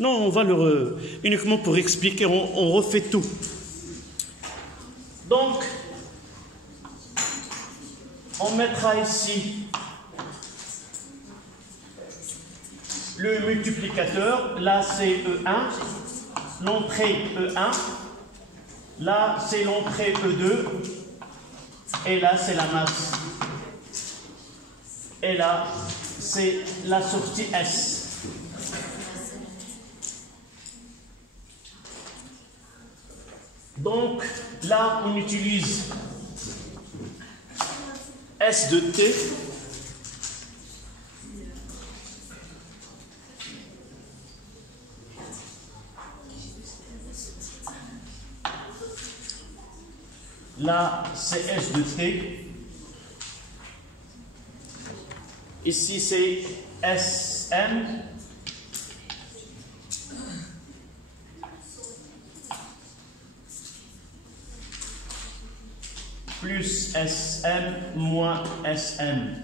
Non, on va uniquement pour expliquer, on refait tout. Donc, on mettra ici le multiplicateur. Là, c'est E1, l'entrée E1. Là, c'est l'entrée E2. Et là, c'est la masse. Et là, c'est la sortie S. Donc, là, on utilise S de T. Là, c'est S de T. Ici, c'est SM. Plus SM moins SM.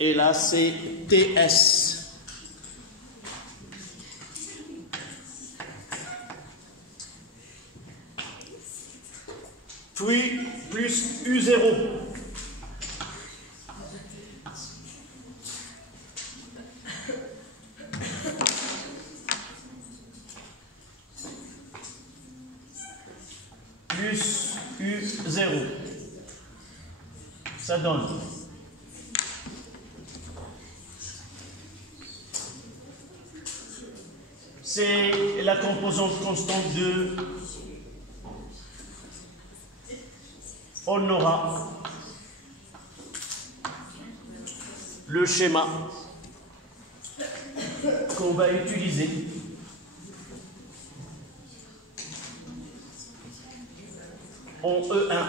Et là, c'est TS. Puis, plus U0. Plus U0. Ça donne c'est la composante constante de on aura le schéma qu'on va utiliser. En E1,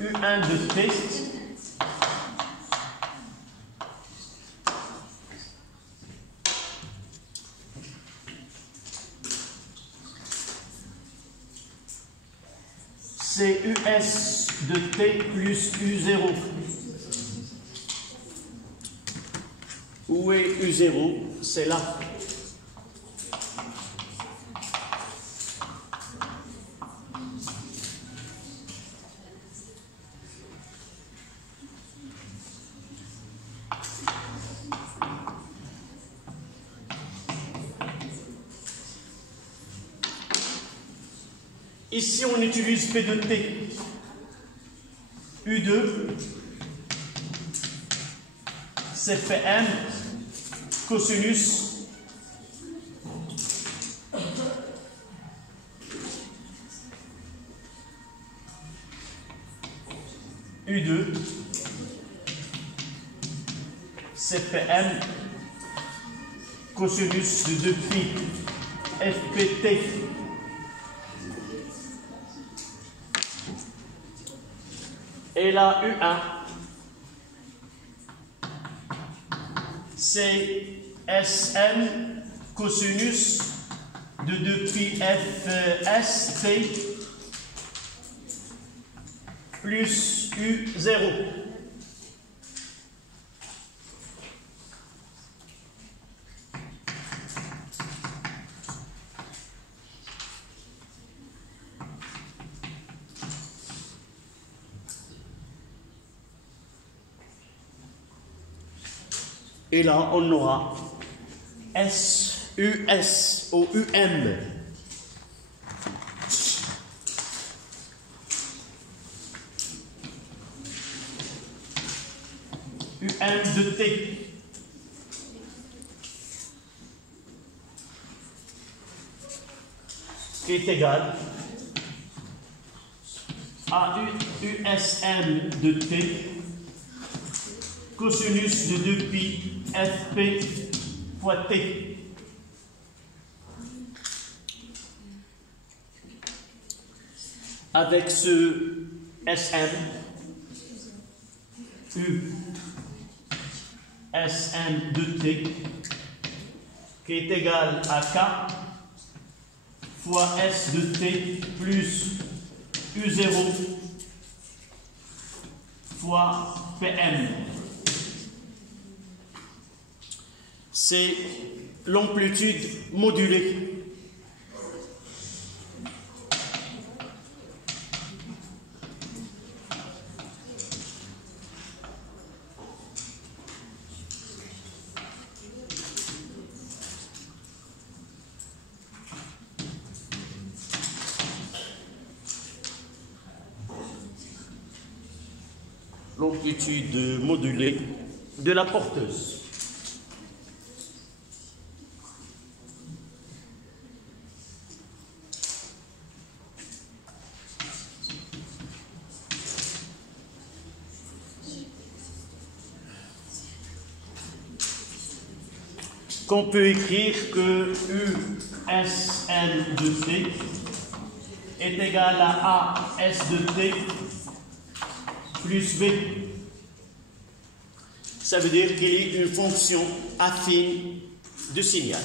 U1 de T, c'est US de T plus U0. Où est U0? C'est là. Ici, on utilise P de T. U2, c'est PM, cosinus U2, c'est PM, cosinus de 2pi FPT. Et la U1, c'est SM cosinus de 2pi FST plus U0. Et là, on aura SUS ou UM. UM de T. Qui est égal à USM de T cosinus de 2pi FP fois T. Avec ce SM, U, SM de T, qui est égal à K fois S de T plus U0 fois PM. C'est l'amplitude modulée. L'amplitude modulée de la porteuse. Qu'on peut écrire que USN de T est égal à AS de T plus B. Ça veut dire qu'il est une fonction affine de signal.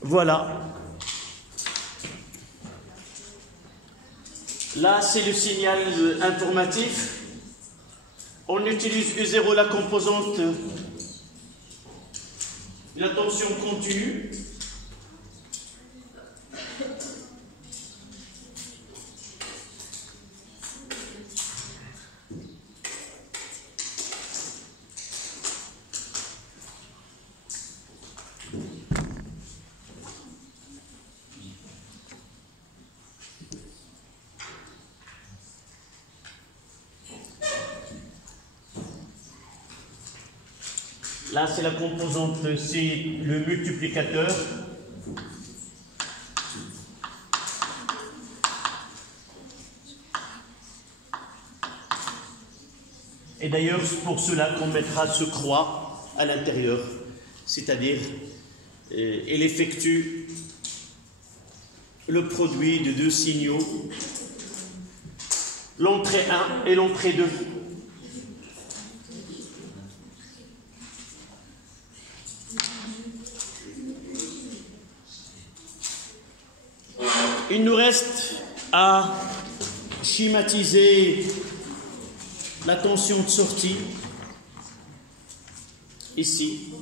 Voilà. Là, c'est le signal informatif. On utilise U0, la composante de la tension continue. Là, c'est la composante, c'est le multiplicateur. Et d'ailleurs, c'est pour cela qu'on mettra ce croix à l'intérieur. C'est-à-dire, elle effectue le produit de deux signaux, l'entrée 1 et l'entrée 2. Il nous reste à schématiser la tension de sortie, ici.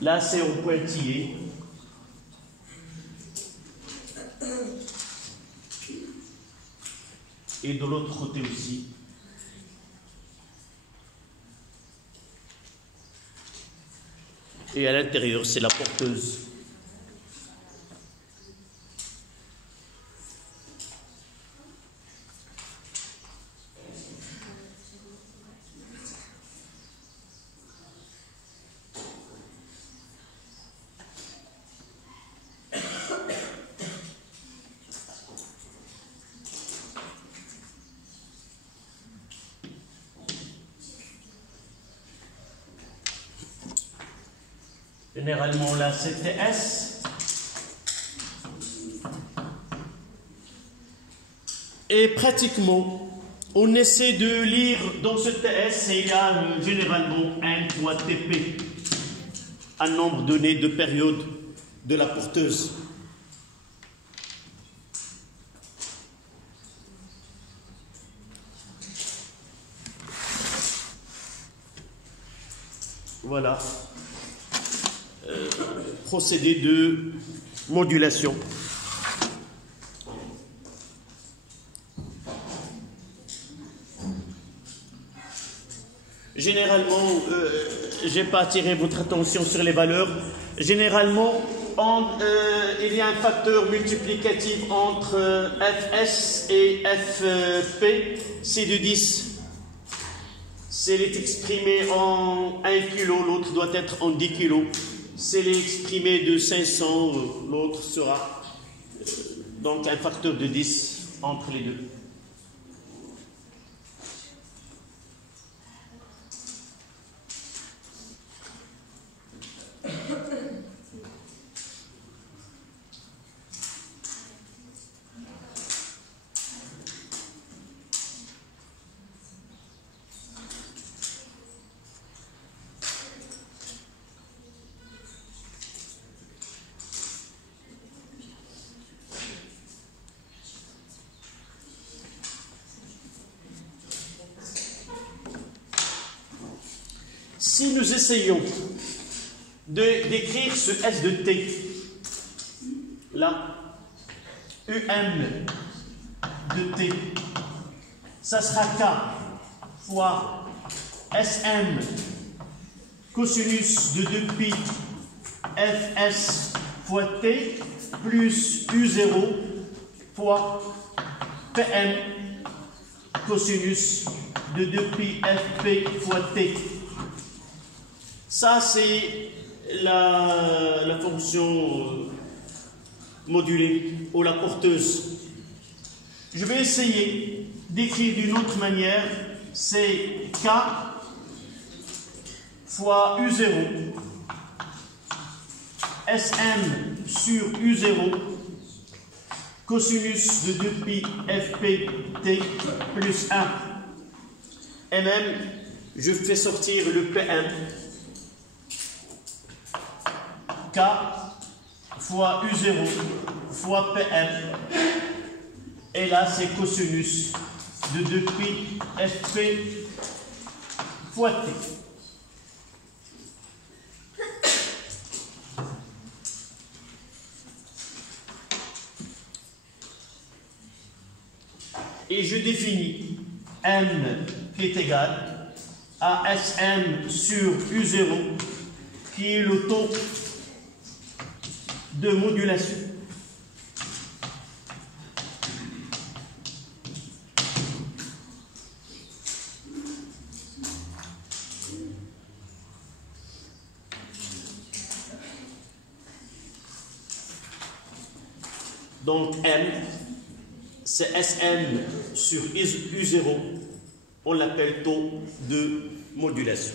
Là, c'est au pointillé. Et de l'autre côté aussi. Et à l'intérieur, c'est la porteuse. Généralement, la CTS. Et pratiquement, on essaie de lire dans ce TS et il y a généralement N fois TP, un nombre donné de périodes de la porteuse. Voilà. Procédé de modulation. Généralement, je n'ai pas attiré votre attention sur les valeurs. Généralement, il y a un facteur multiplicatif entre Fs et Fp, c'est de 10. Si elle est exprimée en 1 kg, l'autre doit être en 10 kg. Si elle est exprimée de 500, l'autre sera donc un facteur de 10 entre les deux. Si nous essayons d'écrire ce S de T, là, UM de T, ça sera K fois SM cosinus de 2pi Fs fois T plus U0 fois Pm cosinus de 2pi Fp fois T. Ça, c'est la fonction modulée ou la porteuse. Je vais essayer d'écrire d'une autre manière. C'est K fois U0 Sm sur U0 cosinus de 2pi Fpt plus 1. Et même, je fais sortir le Pm. K fois U0 fois Pm, et là c'est cosinus de 2pi Fp fois T. Et je définis M qui est égal à Sm sur U0 qui est le taux de modulation. Donc M, c'est Sm sur U0, on l'appelle taux de modulation.